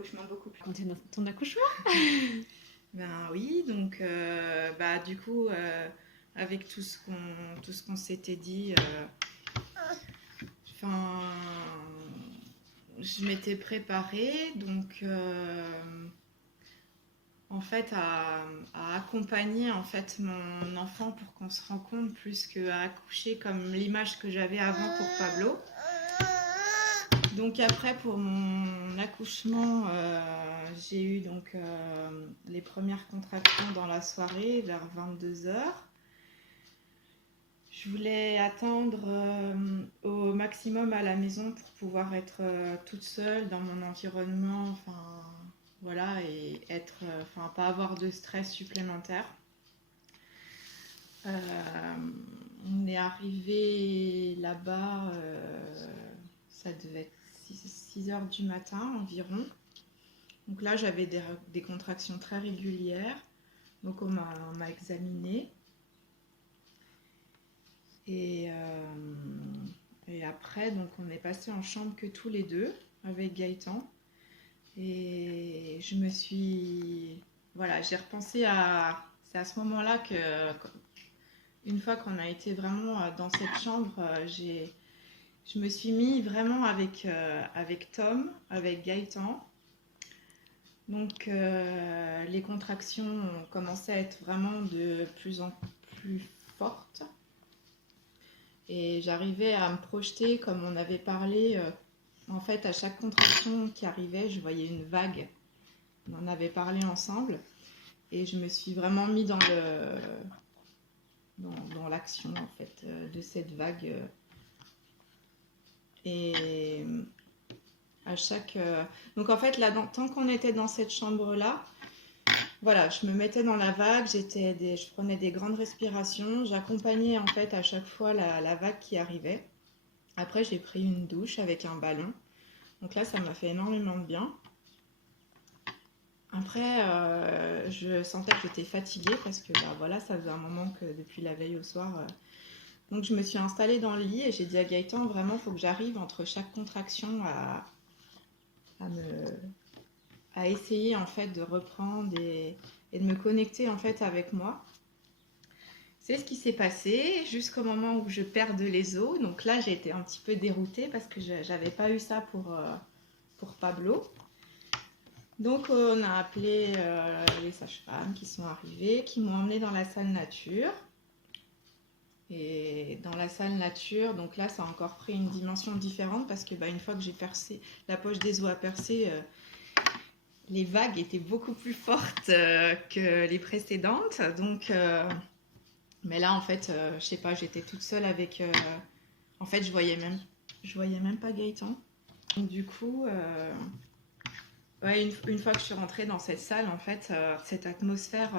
accouchement beaucoup plus... Raconter ton accouchement. Ben oui, donc du coup, avec tout ce qu'on s'était dit, je m'étais préparée, donc en fait à accompagner en fait mon enfant pour qu'on se rencontre plus qu'à accoucher comme l'image que j'avais avant pour Pablo. Donc après pour mon accouchement, j'ai eu donc les premières contractions dans la soirée vers 22h. Je voulais attendre au maximum à la maison pour pouvoir être toute seule dans mon environnement, voilà, et être, pas avoir de stress supplémentaire. On est arrivé là-bas, ça devait être 6h du matin environ. Donc là, j'avais des contractions très régulières. Donc on m'a examinée. Et après, donc on est passé en chambre que tous les deux avec Gaëtan. Et je me suis... Voilà, j'ai repensé à... C'est à ce moment-là que, une fois qu'on a été vraiment dans cette chambre, je me suis mis vraiment avec Tom, avec Gaëtan. Donc les contractions ont commencé à être vraiment de plus en plus fortes. Et j'arrivais à me projeter, comme on avait parlé, en fait, à chaque contraction qui arrivait, je voyais une vague. On en avait parlé ensemble. Et je me suis vraiment mis dans l'action, en fait, de cette vague. Et à chaque... Donc, en fait, là, tant qu'on était dans cette chambre-là, voilà, je me mettais dans la vague, je prenais des grandes respirations, j'accompagnais en fait à chaque fois la vague qui arrivait. Après, j'ai pris une douche avec un ballon. Donc là, ça m'a fait énormément de bien. Après, je sentais que j'étais fatiguée parce que voilà, ça faisait un moment que depuis la veille au soir. Donc je me suis installée dans le lit et j'ai dit à Gaëtan, vraiment, il faut que j'arrive entre chaque contraction à essayer en fait de reprendre et de me connecter en fait avec moi. C'est ce qui s'est passé jusqu'au moment où je perde les os. Donc là, j'ai été un petit peu déroutée parce que j'avais pas eu ça pour Pablo. Donc on a appelé les sages-femmes qui sont arrivées, qui m'ont emmenée dans la salle nature. Et dans la salle nature, donc là, ça a encore pris une dimension différente parce que une fois que j'ai percé, la poche des os a percé, les vagues étaient beaucoup plus fortes que les précédentes. Donc, mais là, en fait, je sais pas, j'étais toute seule avec... en fait, je voyais même pas Gaëtan. Donc, du coup, une fois que je suis rentrée dans cette salle, en fait, cette atmosphère,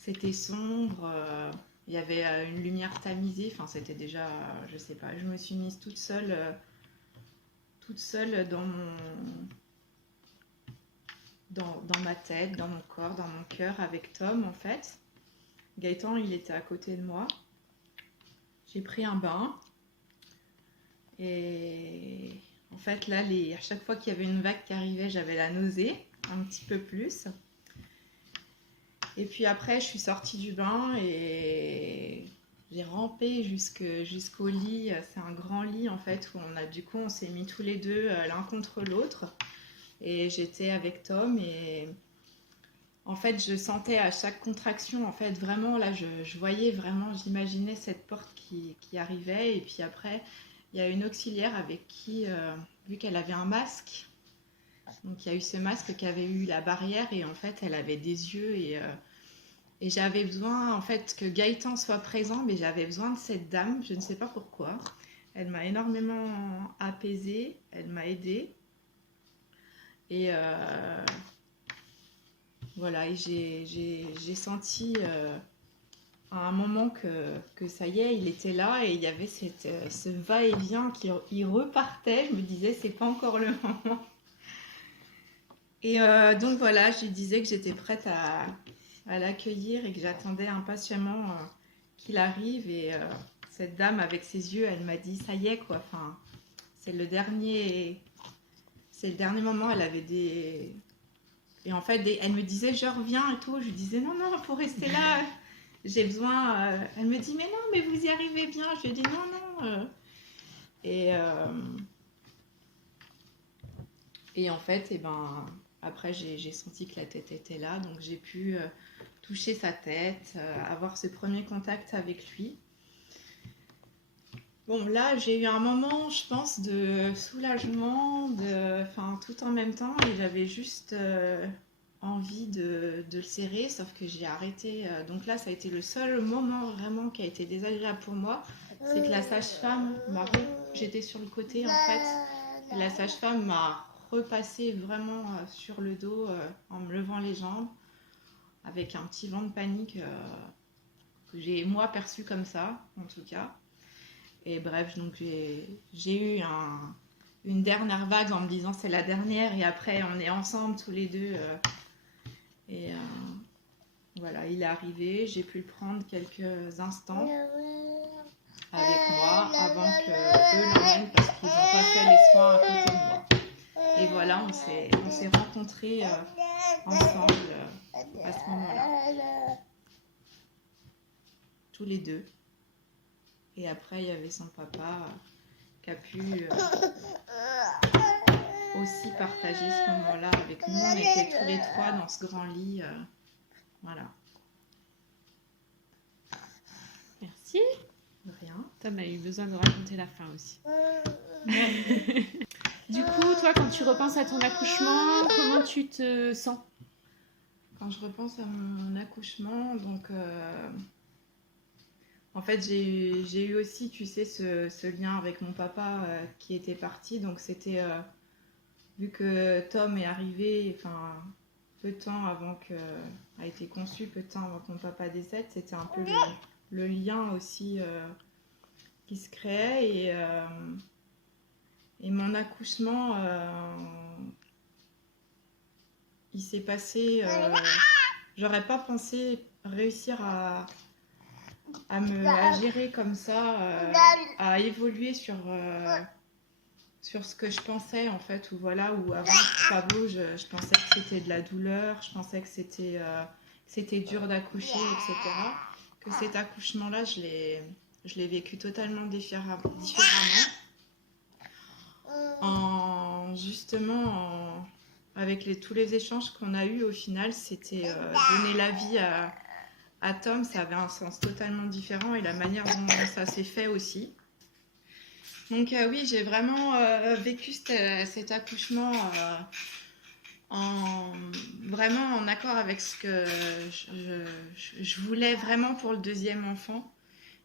c'était sombre. Il y avait une lumière tamisée. Enfin, c'était déjà, je sais pas, je me suis mise toute seule dans ma tête, dans mon corps, dans mon cœur, avec Tom, en fait. Gaëtan, il était à côté de moi. J'ai pris un bain. Et en fait, là, à chaque fois qu'il y avait une vague qui arrivait, j'avais la nausée, un petit peu plus. Et puis après, je suis sortie du bain et j'ai rampé jusqu'au lit. C'est un grand lit, en fait, où on s'est mis tous les deux l'un contre l'autre. Et j'étais avec Tom et... En fait, je sentais à chaque contraction, en fait, vraiment, là, je voyais vraiment, j'imaginais cette porte qui arrivait. Et puis après, il y a une auxiliaire avec qui, vu qu'elle avait un masque, donc il y a eu ce masque qui avait eu la barrière et en fait, elle avait des yeux et j'avais besoin, en fait, que Gaëtan soit présent, mais j'avais besoin de cette dame, je ne sais pas pourquoi. Elle m'a énormément apaisée, elle m'a aidée. Et... voilà, et j'ai senti à un moment que ça y est, il était là et il y avait ce va-et-vient qui repartait. Je me disais, c'est pas encore le moment. Et donc voilà, je lui disais que j'étais prête à l'accueillir et que j'attendais impatiemment qu'il arrive. Et cette dame avec ses yeux, elle m'a dit, ça y est, quoi. Enfin, c'est le dernier c'est le dernier moment, elle avait des... Et en fait, elle me disait, je reviens et tout. Je lui disais, non, non, faut rester là. J'ai besoin... Elle me dit, mais non, mais vous y arrivez bien. Je lui ai dit, non, non. Et en fait, après, j'ai senti que la tête était là. Donc, j'ai pu toucher sa tête, avoir ce premier contact avec lui. Bon, là, j'ai eu un moment, je pense, de soulagement, tout en même temps. Et j'avais juste envie de le serrer, sauf que j'ai arrêté. Donc là, ça a été le seul moment vraiment qui a été désagréable pour moi. C'est que la sage-femme j'étais sur le côté, en fait. Et la sage-femme m'a repassé vraiment sur le dos en me levant les jambes, avec un petit vent de panique que j'ai, moi, perçu comme ça, en tout cas. Et bref, donc j'ai eu une dernière vague en me disant c'est la dernière et après on est ensemble tous les deux. Voilà, il est arrivé, j'ai pu le prendre quelques instants avec moi avant qu'eux l'emmènent parce qu'ils n'ont pas fait les soins à côté de moi. Et voilà, on s'est rencontrés ensemble à ce moment-là, tous les deux. Et après, il y avait son papa qui a pu aussi partager ce moment-là avec nous. On était tous les trois dans ce grand lit. Voilà. Merci. De rien. Tom a eu besoin de raconter la fin aussi. Du coup, toi, quand tu repenses à ton accouchement, comment tu te sens? Quand je repense à mon accouchement, donc... En fait, j'ai eu aussi, tu sais, ce lien avec mon papa qui était parti. Donc, c'était... vu que Tom est arrivé, peu de temps avant a été conçu, peu de temps avant que mon papa décède, c'était un peu le lien aussi qui se créait. Et mon accouchement, il s'est passé... j'aurais pas pensé réussir à gérer comme ça, à évoluer sur ce que je pensais en fait, ou avant Pablo, je pensais que c'était de la douleur, je pensais que c'était dur d'accoucher, etc. Que cet accouchement-là, je l'ai vécu totalement différemment. Avec tous les échanges qu'on a eus, au final, c'était donner la vie à Tom, ça avait un sens totalement différent et la manière dont ça s'est fait aussi. Donc oui, j'ai vraiment vécu cet accouchement vraiment en accord avec ce que je voulais vraiment pour le deuxième enfant.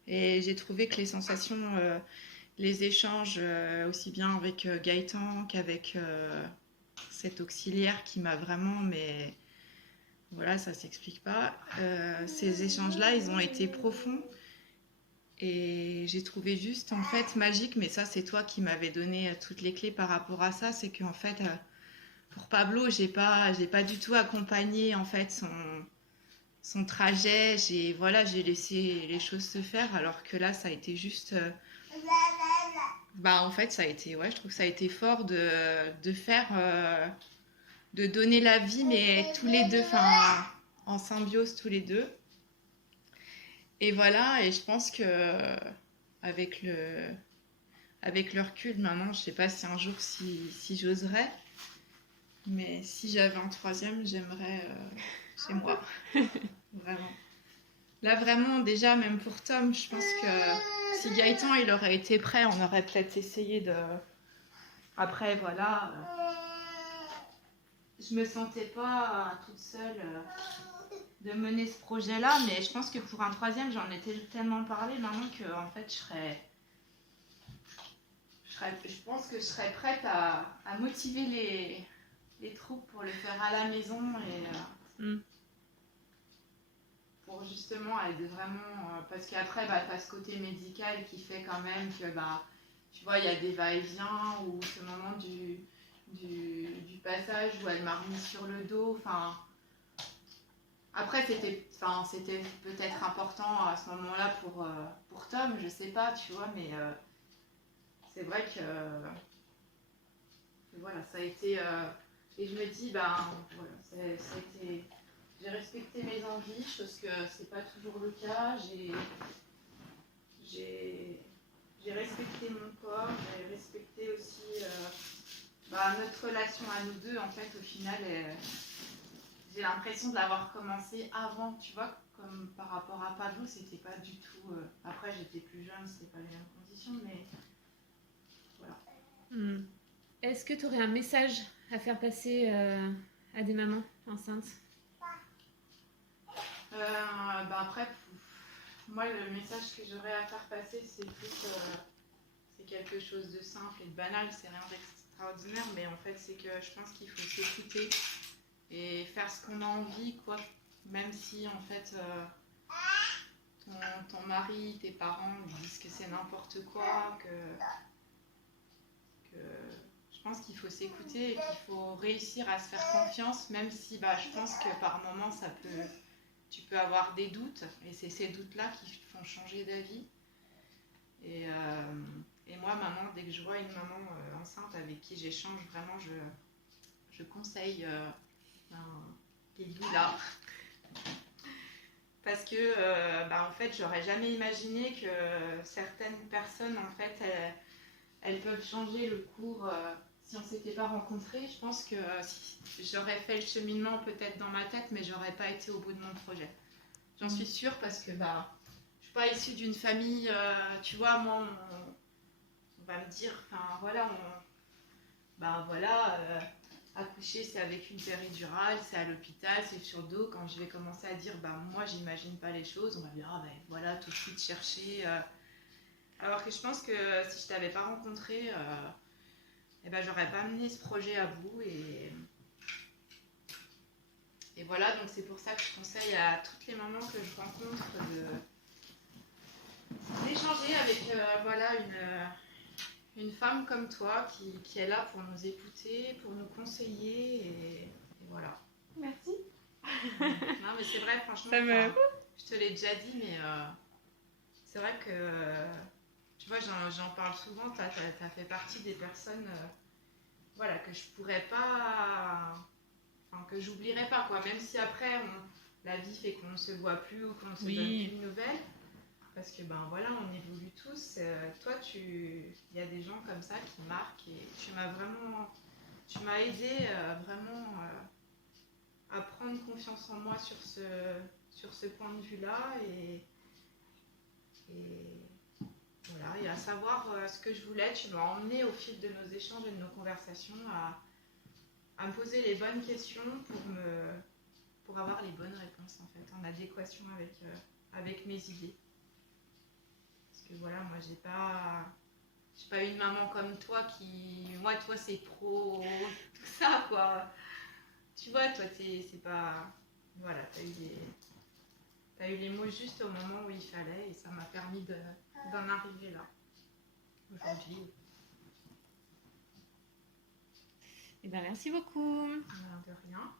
Et j'ai trouvé que les sensations, les échanges, aussi bien avec Gaëtan qu'avec cet auxiliaire qui m'a vraiment... Voilà, ça s'explique pas. Ces échanges-là, ils ont été profonds. Et j'ai trouvé juste, en fait, magique, mais ça, c'est toi qui m'avais donné toutes les clés par rapport à ça, c'est qu'en fait, pour Pablo, j'ai pas du tout accompagné, en fait, son trajet. J'ai laissé les choses se faire, alors que là, ça a été juste... en fait, ça a été, je trouve que ça a été fort de faire... de donner la vie, mais tous les deux, en symbiose tous les deux. Et voilà, et je pense que avec le recul maintenant, je sais pas si un jour si j'oserais, mais si j'avais un troisième, j'aimerais chez moi. Vraiment. Là vraiment, déjà, même pour Tom, je pense que si Gaëtan il aurait été prêt, on aurait peut-être essayé de... Après, voilà... Je me sentais pas toute seule de mener ce projet-là, mais je pense que pour un troisième, j'en étais tellement parlé maintenant que en fait, je pense que je serais prête à motiver les troupes pour le faire à la maison et pour justement être vraiment... parce qu'après, tu as ce côté médical qui fait quand même que, tu vois, il y a des va-et-vient ou ce moment du passage où elle m'a remis sur le dos. Après, c'était peut-être important à ce moment-là pour Tom, je sais pas, tu vois, mais c'est vrai que Et voilà, ça a été... et je me dis, ben voilà, ça a été... J'ai respecté mes envies, chose que c'est pas toujours le cas. J'ai respecté mon corps, j'ai respecté aussi notre relation à nous deux. En fait, au final, j'ai l'impression de l'avoir commencé avant, tu vois, comme par rapport à Pablo, c'était pas du tout... après, j'étais plus jeune, c'était pas les mêmes conditions, mais voilà. Est-ce que tu aurais un message à faire passer à des mamans enceintes? Après, moi, le message que j'aurais à faire passer, c'est plus... c'est quelque chose de simple et de banal, c'est rien d'extraordinaire, mais en fait, c'est que je pense qu'il faut s'écouter et faire ce qu'on a envie, quoi. Même si, en fait, ton mari, tes parents lui disent que c'est n'importe quoi, que je pense qu'il faut s'écouter et qu'il faut réussir à se faire confiance, même si je pense que par moments, tu peux avoir des doutes, et c'est ces doutes-là qui te font changer d'avis. Et moi, maman, dès que je vois une maman enceinte avec qui j'échange, vraiment, je conseille Lila. Parce que, en fait, j'aurais jamais imaginé que certaines personnes, en fait, elles peuvent changer le cours si on ne s'était pas rencontrés. Je pense que j'aurais fait le cheminement peut-être dans ma tête, mais j'aurais pas été au bout de mon projet. J'en suis sûre parce que je suis pas issue d'une famille, tu vois, moi, on va me dire, enfin voilà, accoucher c'est avec une péridurale, c'est à l'hôpital, c'est sur le dos. Quand je vais commencer à dire, moi j'imagine pas les choses, on va me dire, voilà, tout de suite chercher. Alors que je pense que si je t'avais pas rencontré, j'aurais pas mené ce projet à bout. Et voilà, donc c'est pour ça que je conseille à toutes les mamans que je rencontre d'échanger avec une femme comme toi qui est là pour nous écouter, pour nous conseiller, et voilà. Merci. Non, mais c'est vrai, franchement, je te l'ai déjà dit, mais c'est vrai que, tu vois, j'en parle souvent, t'as fait partie des personnes que je pourrais pas... que j'oublierai pas, quoi. Même si après, la vie fait qu'on ne se voit plus ou qu'on ne se donne plus de nouvelles. Parce que, on évolue tous. Toi, il y a des gens comme ça qui marquent, et tu m'as aidé vraiment à prendre confiance en moi sur ce point de vue-là. Et voilà, et à savoir ce que je voulais. Tu m'as emmené au fil de nos échanges et de nos conversations à me poser les bonnes questions pour avoir les bonnes réponses, en fait, en adéquation avec mes idées. Parce que voilà, moi j'ai pas une maman comme toi moi, toi c'est pro, tout ça, quoi. Tu vois, toi c'est pas... Voilà, t'as eu les mots juste au moment où il fallait, et ça m'a permis d'en arriver là, aujourd'hui. Merci beaucoup. De rien.